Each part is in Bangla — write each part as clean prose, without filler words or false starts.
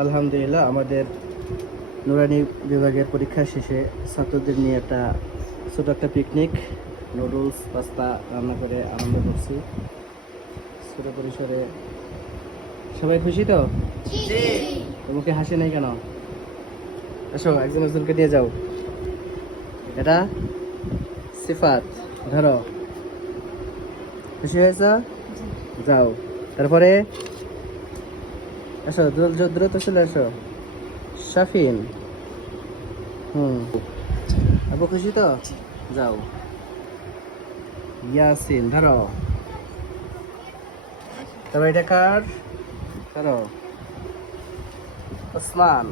আলহামদুলিল্লাহ, আমাদের নুরানি বিভাগের পরীক্ষা শেষে ছাত্রদের নিয়ে ছোট একটা পিকনিক, নুডলস পাস্তা রান্না করে আনন্দ করছি ছোট পরিসরে। সবাই খুশি তো? তোমাকে হাসি নাই কেন? আসো, একজন একজনকে দিয়ে যাও। এটা সিফাত, ধরো। খুশি হয়েছ? যাও। তারপরে আসো, দ্রুত চলে আসো। শাফিন, আপু খুশি তো? যাও। ইয়াসিন, ধরো। তারপর এটা কার? ধরো। ওসমান,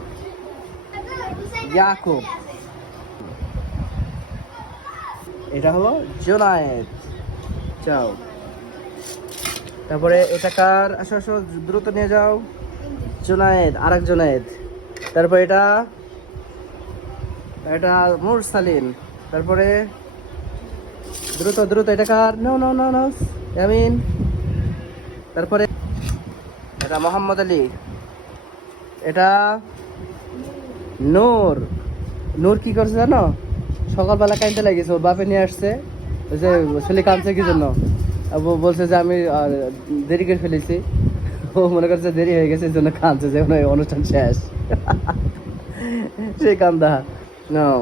ইয়াকুব, এটা হলো জোনায়েদ। যাও। তারপরে এটা কার? আসো আসো, দ্রুত নিয়ে যাও। জোনায়েদ, আরেক জোনায়েদ। তারপর এটা এটা মুরসালিন। তারপরে দ্রুত দ্রুত, এটা কার? No no no no, Yamin. তারপরে এটা মোহাম্মদ আলী। এটা নূর। নূর কি করছে জানো? সকালবেলা কাইনতে লাগিয়েছে, ওর বাপে নিয়ে আসছে। ওই যে ছেলে কাঁদছে কি জন্য, বলছে যে আমি দেরি করে ফেলেছি। ও মনে করছে দেরি হয়ে গেছে, এই জন্য কাঁদছে যে অনুষ্ঠান শেষ। সেই কান্দা। নাও।